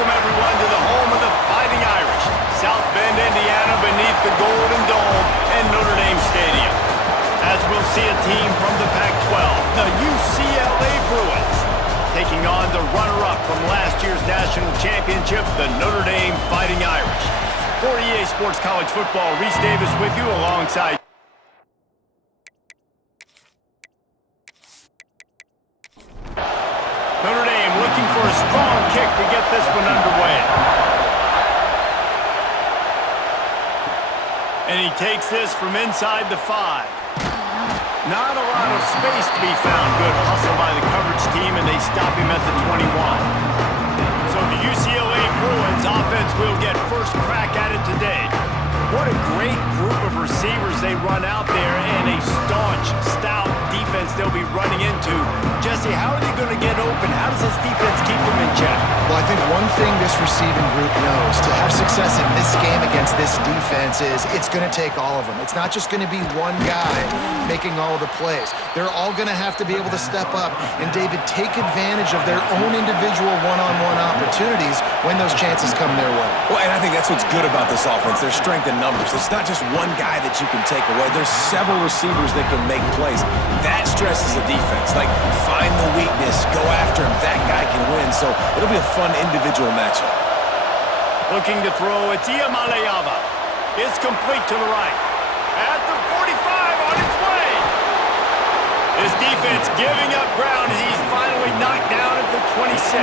Welcome, everyone, to the home of the Fighting Irish, South Bend, Indiana, beneath the Golden Dome and Notre Dame Stadium. As we'll see a team from the Pac-12, the UCLA Bruins, taking on the runner-up from last year's national championship, the Notre Dame Fighting Irish. For EA Sports College Football, Reese Davis with you alongside Notre Dame looking for a strong kick to get this one underway. And he takes this from inside the 5. Not a lot of space to be found. Good hustle by the coverage team, and they stop him at the 21. So the UCLA Bruins offense will get first crack at it today. What a great group of receivers they run out there, and a staunch, stout defense they'll be running into. Jesse, how are they going to get open? How does this defense keep them in check? Well, I think one thing this receiving group knows to have success in this game against this defense is it's going to take all of them. It's not just going to be one guy making all the plays. They're all going to have to be able to step up and, David, take advantage of their own individual one-on-one opportunities when those chances come their way. Well, and I think that's what's good about this offense. Their strength in numbers. It's not just one guy that you can take away. There's several receivers that can make plays. That stresses the defense. Like, find the weakness, go after him. That guy can win. So it'll be a fun individual matchup. Looking to throw, it's Iamaleava. It's complete to the right. At the 45 on its way. His defense giving up ground as he's finally knocked down at the 26.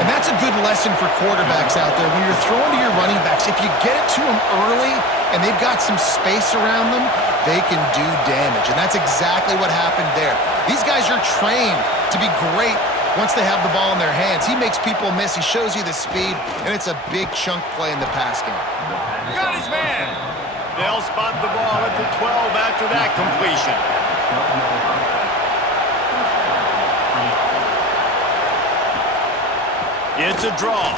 And that's a good lesson for quarterbacks out there. When you're throwing to your running backs, if you get it to them early and they've got some space around them, they can do damage. And that's exactly what happened there. These guys are trained to be great once they have the ball in their hands. He makes people miss. He shows you the speed, and it's a big chunk play in the pass game. Got his man. They'll spot the ball at the 12 after that completion. It's a draw.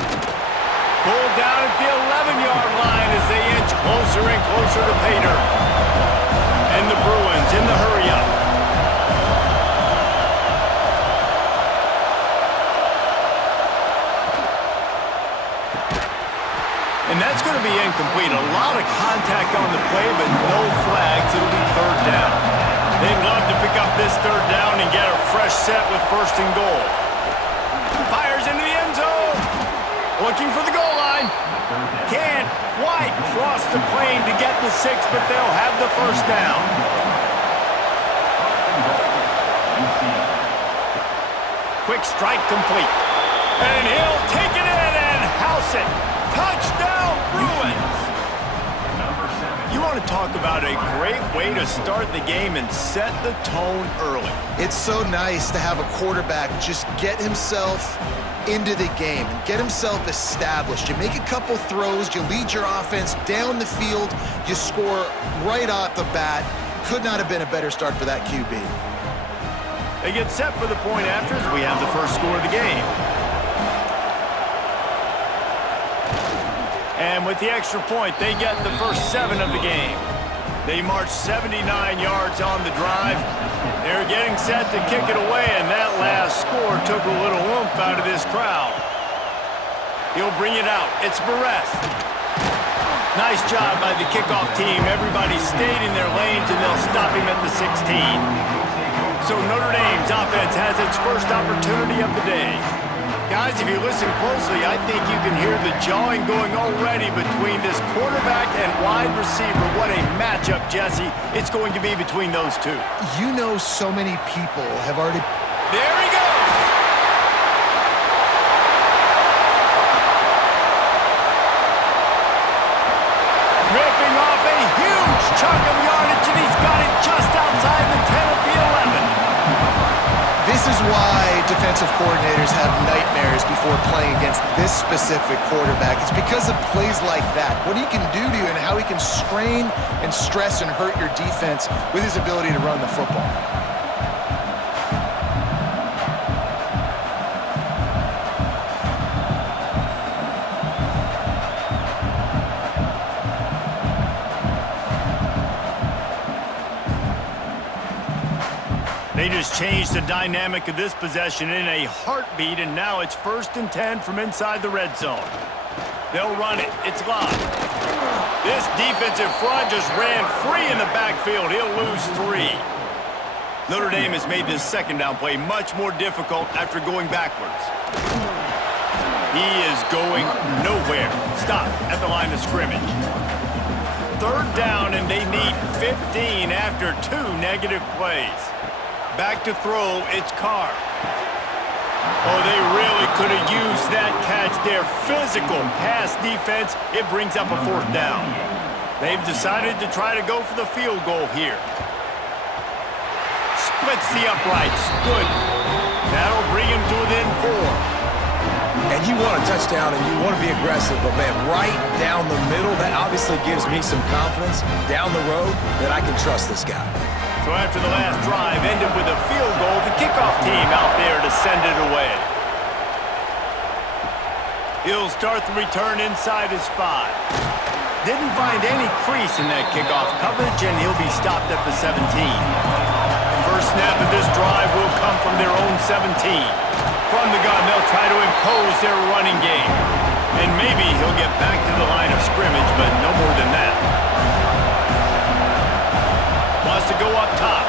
Pulled down at the 11-yard line as they inch closer and closer to Pater. And the Bruins in the hurry-up. And that's going to be incomplete. A lot of contact on the play, but no flags. It'll be third down. They'd love to pick up this third down and get a fresh set with first and goal. Fires into the end zone. Looking for the goal line. Can't quite cross the plane to get the 6, but they'll have the first down. Quick strike complete. And he'll take it in and house it. Touchdown, Bruins! You want to talk about a great way to start the game and set the tone early. It's so nice to have a quarterback just get himself into the game and get himself established. You make a couple throws, you lead your offense down the field, you score right off the bat. Could not have been a better start for that QB. They get set for the point after as we have the first score of the game. And with the extra point, they get the first 7 of the game. They march 79 yards on the drive. They're getting set to kick it away, and that last score took a little oomph out of this crowd. He'll bring it out. It's Barres. Nice job by the kickoff team. Everybody stayed in their lanes, and they'll stop him at the 16. So Notre Dame's offense has its first opportunity of the day. Guys, if you listen closely, I think you can hear the jawing going already between this quarterback and wide receiver. What a matchup, Jesse, it's going to be between those two. You know, so many people have already... There he goes! Ripping off a huge chunk of yardage, and he's got it just outside the 10 of the 11. This is why defensive coordinators have nightmares before playing against this specific quarterback. It's because of plays like that. What he can do to you and how he can strain and stress and hurt your defense with his ability to run the football. They just changed the dynamic of this possession in a heartbeat, and now it's 1st and 10 from inside the red zone. They'll run it. It's live. This defensive front just ran free in the backfield. He'll lose 3. Notre Dame has made this 2nd down play much more difficult after going backwards. He is going nowhere. Stop at the line of scrimmage. 3rd down, and they need 15 after 2 negative plays. Back to throw, it's Carr. Oh, they really could have used that catch there. Physical pass defense, it brings up a 4th down. They've decided to try to go for the field goal here. Splits the uprights, good. That'll bring him to within 4. And you want a touchdown and you want to be aggressive, but man, right down the middle, that obviously gives me some confidence down the road that I can trust this guy. So after the last drive ended with a field goal, the kickoff team out there to send it away. He'll start the return inside his 5. Didn't find any crease in that kickoff coverage, and he'll be stopped at the 17. First snap of this drive will come from their own 17. From the gun, they'll try to impose their running game. And maybe he'll get back to the line of scrimmage, but no more than that. Wants to go up top.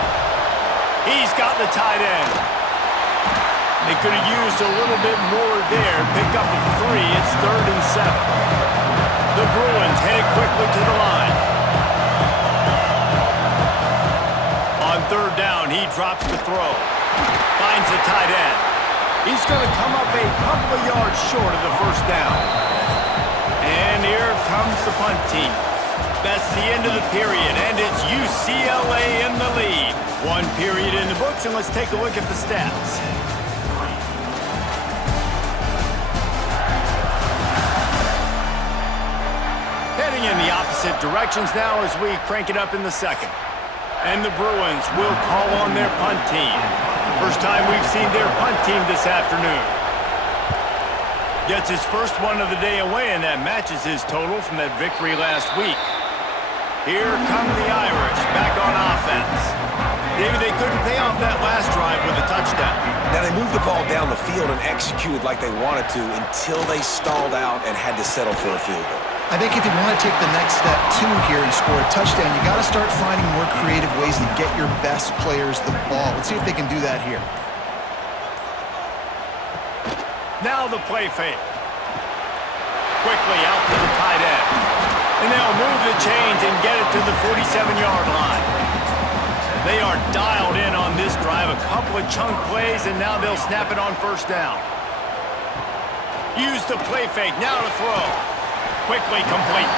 He's got the tight end. They could have used a little bit more there. Pick up a 3. It's 3rd and 7. The Bruins headed quickly to the line. On 3rd down, he drops the throw. Finds the tight end. He's going to come up a couple of yards short of the 1st down. And here comes the punt team. That's the end of the period, and it's UCLA in the lead. 1 period in the books, and let's take a look at the stats. Heading in the opposite directions now as we crank it up in the 2nd. And the Bruins will call on their punt team. First time we've seen their punt team this afternoon. Gets his first one of the day away, and that matches his total from that victory last week. Here come the Irish back on offense. David, they couldn't pay off that last drive with a touchdown. Now, they moved the ball down the field and executed like they wanted to until they stalled out and had to settle for a field goal. I think if you want to take the next step, too, here and score a touchdown, you got to start finding more creative ways to get your best players the ball. Let's see if they can do that here. Now the play fake. Quickly out to the tight end. And they'll move the chains and get it to the 47-yard line. They are dialed in on this drive. A couple of chunk plays, and now they'll snap it on 1st down. Use the play fake. Now to throw. Quickly complete.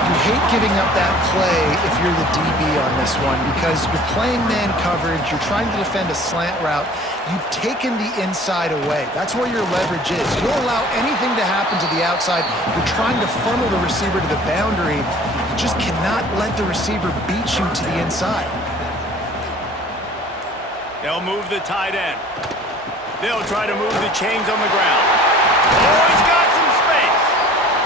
You hate giving up that play if you're the DB on this one because you're playing man coverage, you're trying to defend a slant route, you've taken the inside away. That's where your leverage is. You don't allow anything to happen to the outside. You're trying to funnel the receiver to the boundary. You just cannot let the receiver beat you to the inside. They'll move the tight end. They'll try to move the chains on the ground. Oh, he's got some space.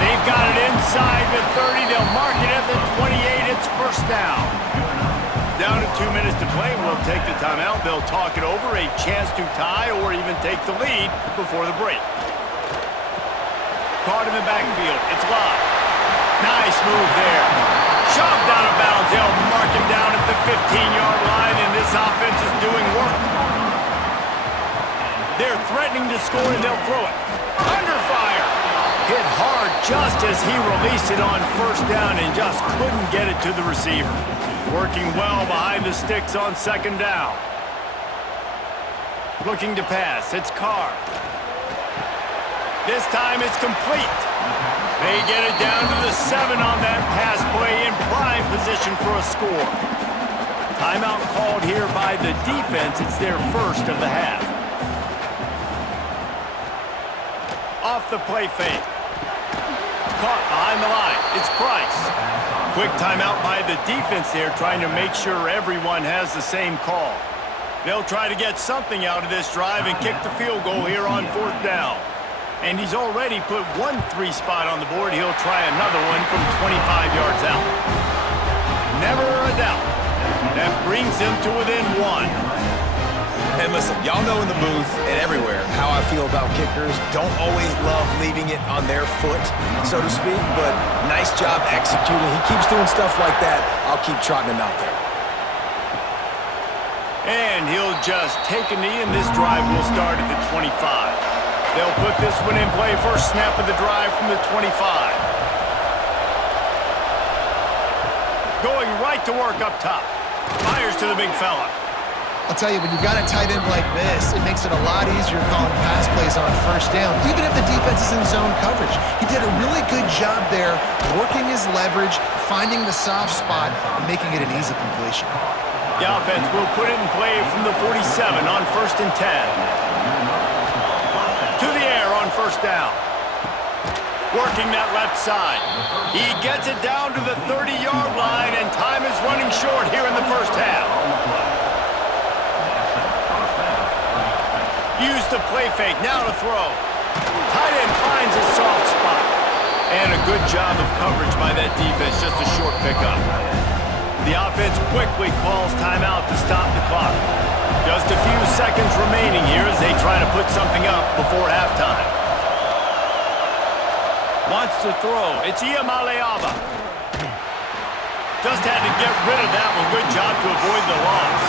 They've got it inside the 30. They'll mark it at the 28. It's 1st down. Down to 2 minutes to play. We'll take the timeout. They'll talk it over. A chance to tie or even take the lead before the break. Caught in the backfield. It's live. Nice move there. Shoved out of bounds. They'll mark him down at the 15-yard line, and this offense is doing work. They're threatening to score, and they'll throw it. Under fire. Hit hard just as he released it on 1st down and just couldn't get it to the receiver. Working well behind the sticks on 2nd down. Looking to pass. It's Carr. This time it's complete. They get it down to the 7 on that pass play in prime position for a score. Timeout called here by the defense. It's their 1st of the half. Off the play fake. Caught behind the line. It's Price. Quick timeout by the defense there, trying to make sure everyone has the same call. They'll try to get something out of this drive and kick the field goal here on 4th down. And he's already put 1 3 spot on the board. He'll try another one from 25 yards out. Never a doubt. That brings him to within 1. And listen, y'all know in the booth and everywhere how I feel about kickers. Don't always love leaving it on their foot, so to speak, but nice job executing. He keeps doing stuff like that. I'll keep trotting him out there. And he'll just take a knee, and this drive will start at the 25. They'll put this one in play first snap of the drive from the 25. Going right to work up top. Fires to the big fella. I'll tell you, when you've got a tight end like this, it makes it a lot easier calling pass plays on first down, even if the defense is in zone coverage. He did a really good job there, working his leverage, finding the soft spot, and making it an easy completion. The offense will put it in play from the 47 on 1st and 10. To the air on first down. Working that left side. He gets it down to the 30-yard line, and time is running short here in the first half. Use the play fake, now to throw. Tight end finds a soft spot. And a good job of coverage by that defense, just a short pickup. The offense quickly calls timeout to stop the clock. Just a few seconds remaining here as they try to put something up before halftime. Wants to throw. It's Iamaleava. Just had to get rid of that one. Good job to avoid the loss.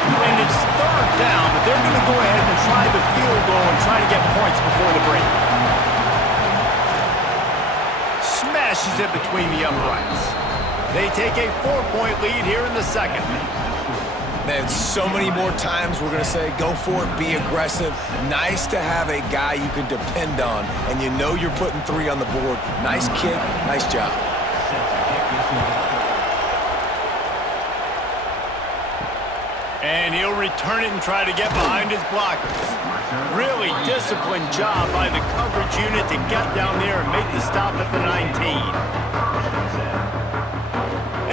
And it's third down, but they're going to go ahead and try the field goal and try to get points before the break. Smashes it between the uprights. They take a 4-point lead here in the second. Man, so many more times we're going to say, go for it, be aggressive. Nice to have a guy you can depend on, and you know you're putting 3 on the board. Nice kick, nice job. And he'll return it and try to get behind his blockers. Really disciplined job by the coverage unit to get down there and make the stop at the 19.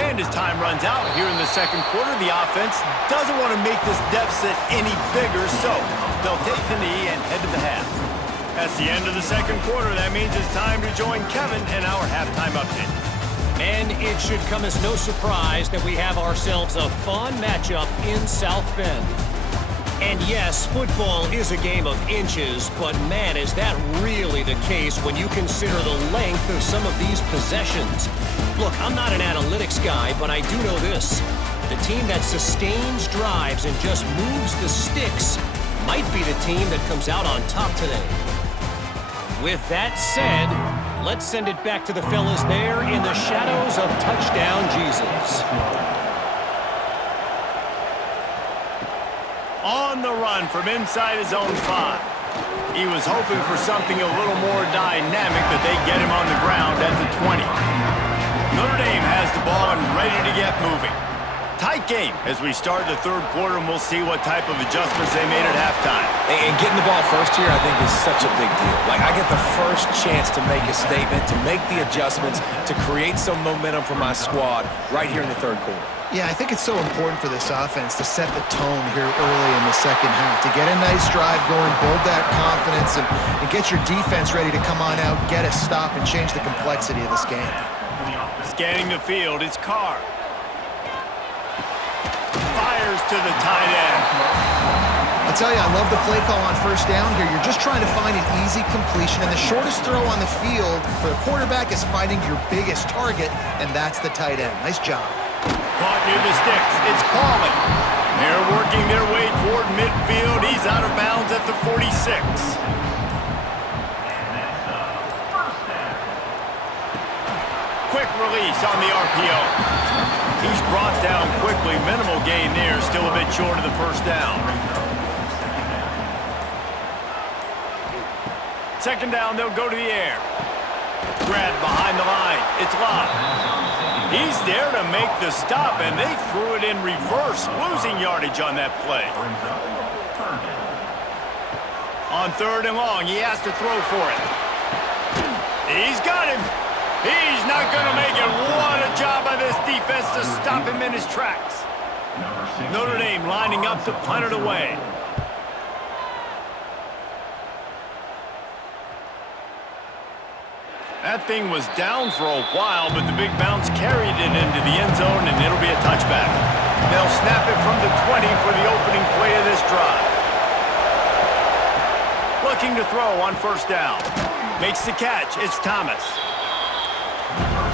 And as time runs out here in the second quarter, the offense doesn't want to make this deficit any bigger, so they'll take the knee and head to the half. That's the end of the second quarter. That means it's time to join Kevin in our halftime update. And it should come as no surprise that we have ourselves a fun matchup in South Bend. And yes, football is a game of inches, but man, is that really the case when you consider the length of some of these possessions. Look, I'm not an analytics guy, but I do know this. The team that sustains drives and just moves the sticks might be the team that comes out on top today. With that said, let's send it back to the fellas there in the shadows of Touchdown Jesus. On the run from inside his own 5. He was hoping for something a little more dynamic, but they get him on the ground at the 20. Notre Dame has the ball and ready to get moving. Tight game as we start the third quarter, and we'll see what type of adjustments they made at halftime. And getting the ball first here, I think, is such a big deal. Like, I get the first chance to make a statement, to make the adjustments, to create some momentum for my squad right here in the third quarter. Yeah, I think it's so important for this offense to set the tone here early in the second half, to get a nice drive going, build that confidence, and get your defense ready to come on out, get a stop, and change the complexity of this game. Scanning the field, it's Carr. Fires to the tight end. I'll tell you, I love the play call on first down here. You're just trying to find an easy completion, and the shortest throw on the field for the quarterback is finding your biggest target, and that's the tight end. Nice job. Caught near the sticks. It's Pauly. They're working their way toward midfield. He's out of bounds at the 46. Quick release on the RPO. He's brought down quickly. Minimal gain there. Still a bit short of the first down. Second down, they'll go to the air. Grabbed behind the line. It's Love. He's there to make the stop, and they threw it in reverse, losing yardage on that play. On third and long, he has to throw for it. He's got him. He's not going to make it. What a job by this defense to stop him in his tracks. Notre Dame lining up to punt it away. That thing was down for a while, but the big bounce carried it into the end zone, and it'll be a touchback. They'll snap it from the 20 for the opening play of this drive. Looking to throw on first down. Makes the catch. It's Thomas.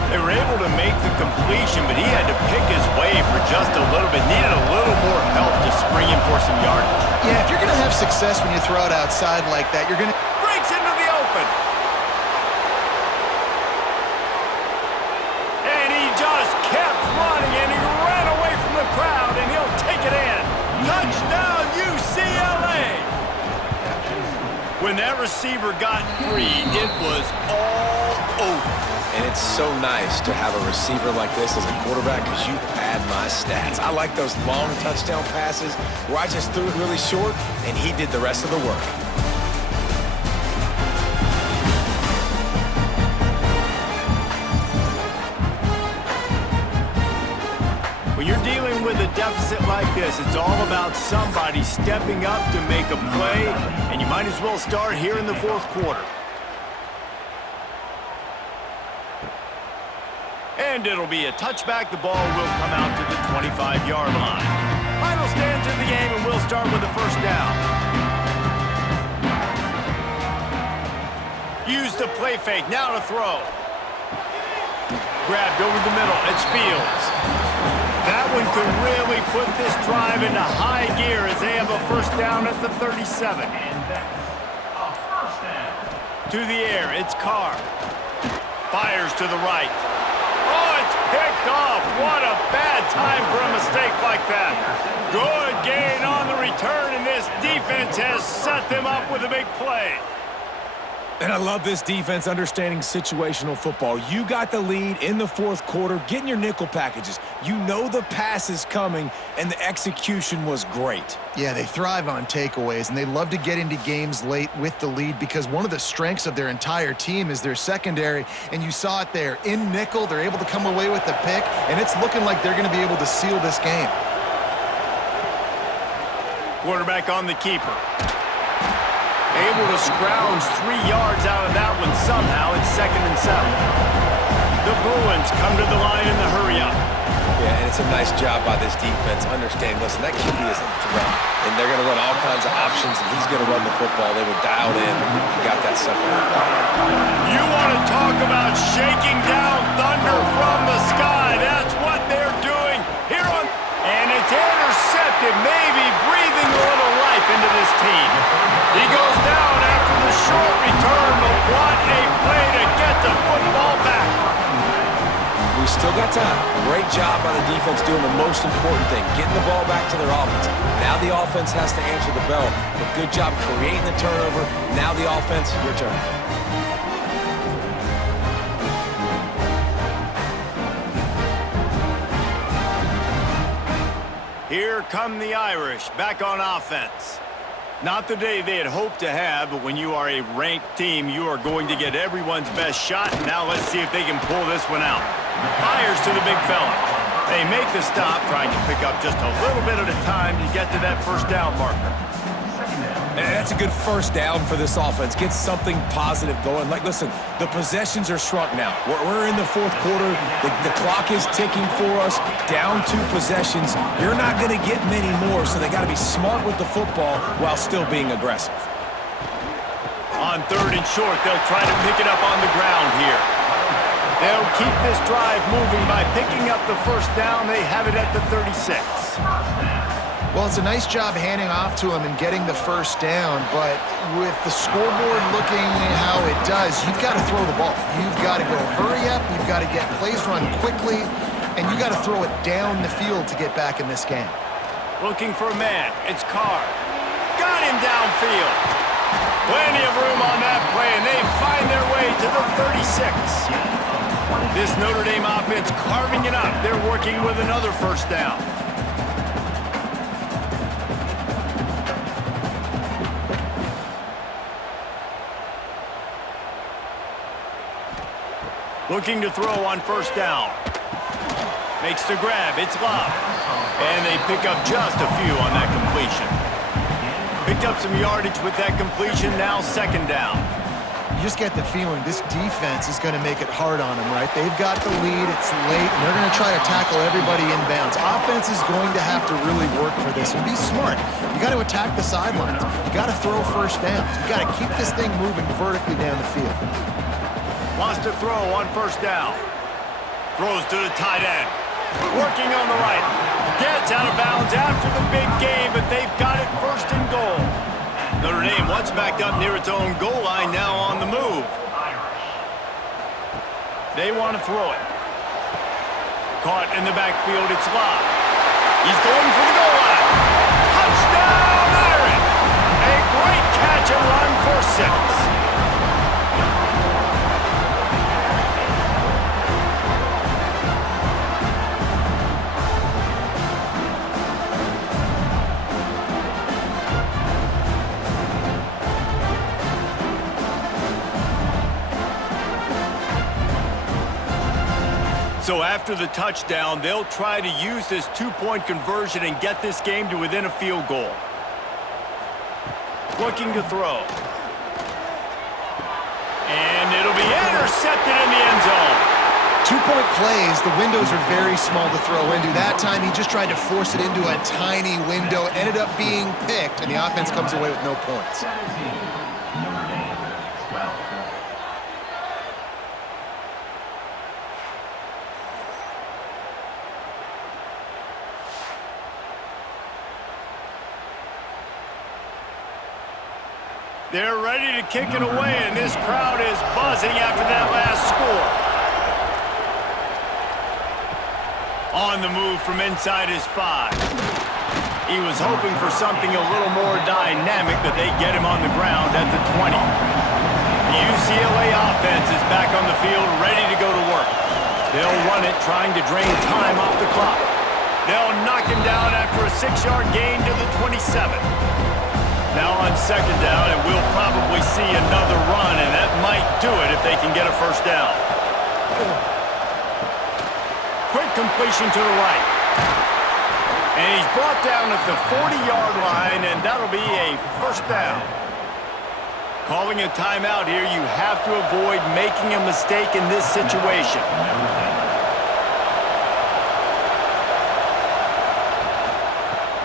They were able to make the completion, but he had to pick his way for just a little bit. Needed a little more help to spring him for some yardage. Yeah, if you're going to have success when you throw it outside like that, you're going to... Breaks into the open. And he just kept running, and he ran away from the crowd, and he'll take it in. Touchdown, UCLA! When that receiver got free, it was all over. And it's so nice to have a receiver like this as a quarterback because you pad my stats. I like those long touchdown passes where I just threw it really short and he did the rest of the work. When you're dealing with a deficit like this, it's all about somebody stepping up to make a play, and you might as well start here in the fourth quarter. And it'll be a touchback. The ball will come out to the 25-yard line. Final stands in the game, and we'll start with the first down. Use the play fake. Now to throw. Grabbed over the middle. It's Fields. That one could really put this drive into high gear as they have a first down at the 37. To the air. It's Carr. Fires to the right. Oh, it's picked off. What a bad time for a mistake like that. Good gain on the return, and this defense has set them up with a big play. And I love this defense understanding situational football. You got the lead in the fourth quarter, getting your nickel packages. You know the pass is coming, and the execution was great. Yeah, they thrive on takeaways, and they love to get into games late with the lead because one of the strengths of their entire team is their secondary, and you saw it there. In nickel, they're able to come away with the pick, and it's looking like they're going to be able to seal this game. Quarterback on the keeper. Able to scrounge 3 yards out of that one somehow. It's 2nd and 7. The Bruins come to the line in the hurry-up. Yeah, and it's a nice job by this defense understanding, listen, that QB is a threat, and they're going to run all kinds of options, and he's going to run the football. They were dialed in and got that second one. You want to talk about shaking down thunder from the sky. That's what they're doing here on... And it's intercepted, maybe breathing a little life into this team. He goes down after the short return, but what a play to get the football back. We still got time. Great job by the defense doing the most important thing, getting the ball back to their offense. Now the offense has to answer the bell, but good job creating the turnover. Now the offense, your turn. Here come the Irish, back on offense. Not the day they had hoped to have, but when you are a ranked team, you are going to get everyone's best shot. Now let's see if they can pull this one out. Fires to the big fella. They make the stop, trying to pick up just a little bit at a time to get to that first down marker. And that's a good first down for this offense. Get something positive going. Like, listen, the possessions are shrunk now. We're in the fourth quarter. The clock is ticking for us. Down 2 possessions. You're not going to get many more, so they got to be smart with the football while still being aggressive. On 3rd and short, they'll try to pick it up on the ground here. They'll keep this drive moving by picking up the first down. They have it at the 36. Well, it's a nice job handing off to him and getting the first down, but with the scoreboard looking how it does, you've got to throw the ball. You've got to go hurry up, you've got to get plays run quickly, and you got to throw it down the field to get back in this game. Looking for a man. It's Carr. Got him downfield. Plenty of room on that play, and they find their way to the 36. This Notre Dame offense carving it up. They're working with another first down. Looking to throw on first down. Makes the grab. It's Love. And they pick up just a few on that completion. Picked up some yardage with that completion. Now 2nd down. just get the feeling this defense is going to make it hard on them, right? They've got the lead, it's late, and they're going to try to tackle everybody inbounds. Offense is going to have to really work for this and be smart. You got to attack the sidelines. You got to throw first downs. You got to keep this thing moving vertically down the field. Wants to throw on first down. Throws to the tight end. Working on the right. Gets out of bounds after the big game, but they've got it first and goal. Notre Dame once backed up near its own goal line, now on the move. They want to throw it. Caught in the backfield, it's Locke. He's going for the goal line. Touchdown, Irish! A great catch and run for 6. So after the touchdown, they'll try to use this two-point conversion and get this game to within a field goal. Looking to throw. And it'll be intercepted in the end zone. Two-point plays, the windows are very small to throw into. That time, he just tried to force it into a tiny window, ended up being picked, and the offense comes away with no points. They're ready to kick it away, and this crowd is buzzing after that last score. On the move from inside his 5. He was hoping for something a little more dynamic, but they get him on the ground at the 20. The UCLA offense is back on the field, ready to go to work. They'll run it, trying to drain time off the clock. They'll knock him down after a 6-yard gain to the 27. Now on second down, and we'll probably see another run, and that might do it if they can get a first down. Quick completion to the right. And he's brought down at the 40-yard line, and that'll be a first down. Calling a timeout here, you have to avoid making a mistake in this situation.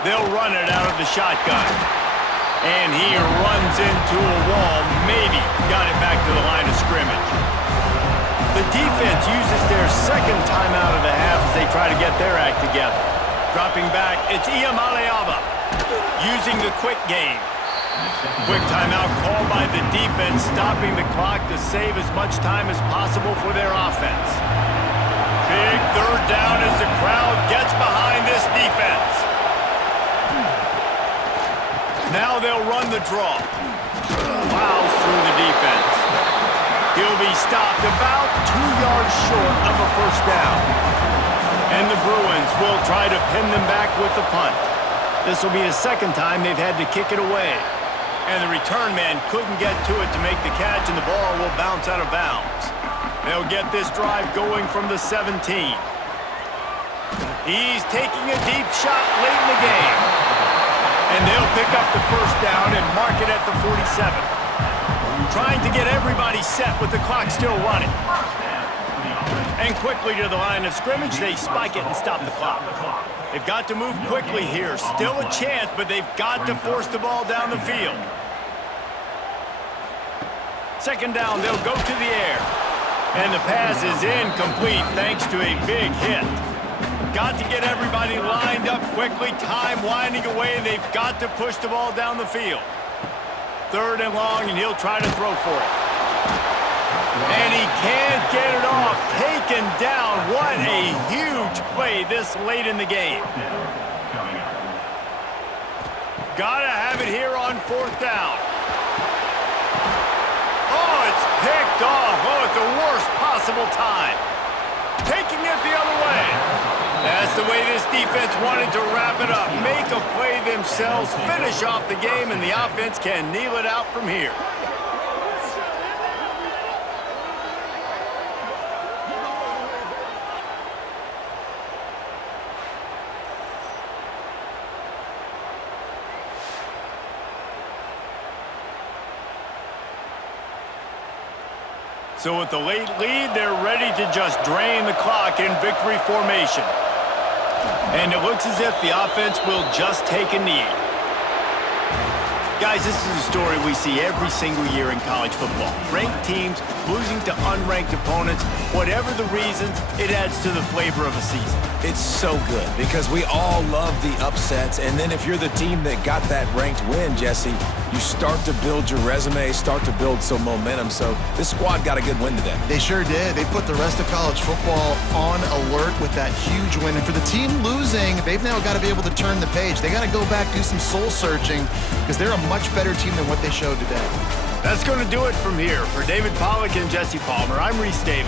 They'll run it out of the shotgun. And he runs into a wall, maybe got it back to the line of scrimmage. The defense uses their second timeout of the half as they try to get their act together. Dropping back, it's Iamaleava using the quick game. Quick timeout called by the defense, stopping the clock to save as much time as possible for their offense. Big third down as the crowd gets behind this defense. Now they'll run the draw. Plows through the defense. He'll be stopped about 2 yards short of a first down. And the Bruins will try to pin them back with the punt. This will be the second time they've had to kick it away. And the return man couldn't get to it to make the catch, and the ball will bounce out of bounds. They'll get this drive going from the 17. He's taking a deep shot late in the game. And they'll pick up the first down and mark it at the 47. Trying to get everybody set with the clock still running. And quickly to the line of scrimmage, they spike it and stop the clock. They've got to move quickly here. Still a chance, but they've got to force the ball down the field. Second down, they'll go to the air. And the pass is incomplete thanks to a big hit. Got to get everybody lined up quickly, time winding away, and they've got to push the ball down the field. Third and long, and he'll try to throw for it. And he can't get it off. Taken down. What a huge play this late in the game. Gotta have it here on fourth down. Oh, it's picked off. Oh, at the worst possible time. Taking it the other way. That's the way this defense wanted to wrap it up. Make a play themselves, finish off the game, and the offense can kneel it out from here. So with the late lead, they're ready to just drain the clock in victory formation. And it looks as if the offense will just take a knee. Guys, this is a story we see every single year in college football. Ranked teams losing to unranked opponents. Whatever the reasons, it adds to the flavor of a season. It's so good because we all love the upsets, and then if you're the team that got that ranked win, Jesse, you start to build your resume, start to build some momentum. So this squad got a good win today. They sure did. They put the rest of college football on alert with that huge win. And for the team losing, they've now got to be able to turn the page. They got to go back, do some soul searching, because they're a much better team than what they showed today. That's going to do it from here. For David Pollack and Jesse Palmer, I'm Reese Davis.